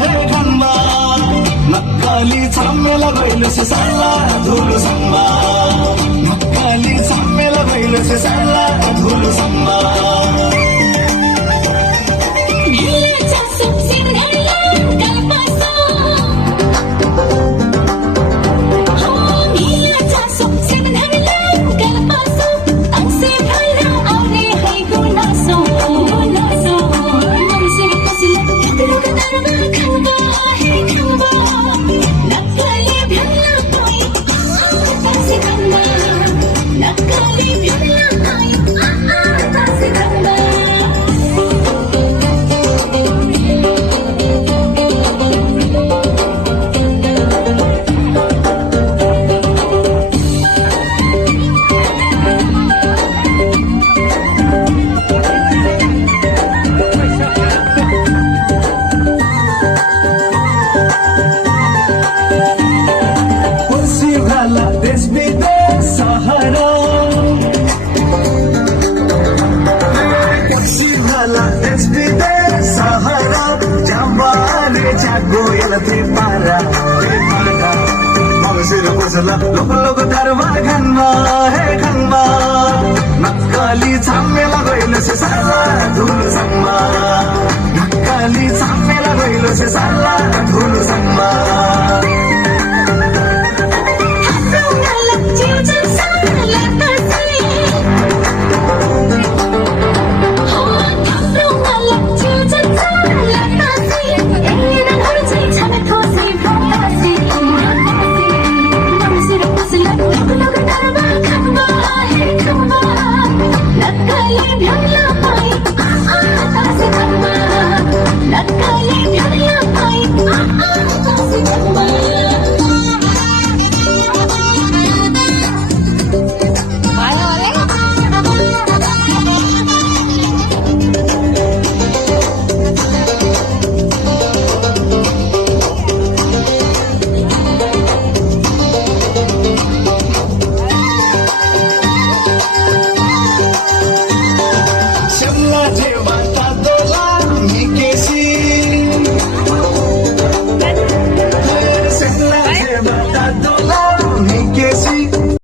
हे खम्बा नक्काली छामेला गइलो से साला धुलु सम्बा नक्काली छामेला गइलो से साला धुलु सम्बा देश विदेश सहारा देश विदेश सहारा जम्बाले जागो यलते पारा मगसिर पुसला लोक लोक दरबा खन्मा हे खन्मा नक्काली छामेला गइलो से साला धुल सम्मा नक्काली छामेला गइलो से साला धुल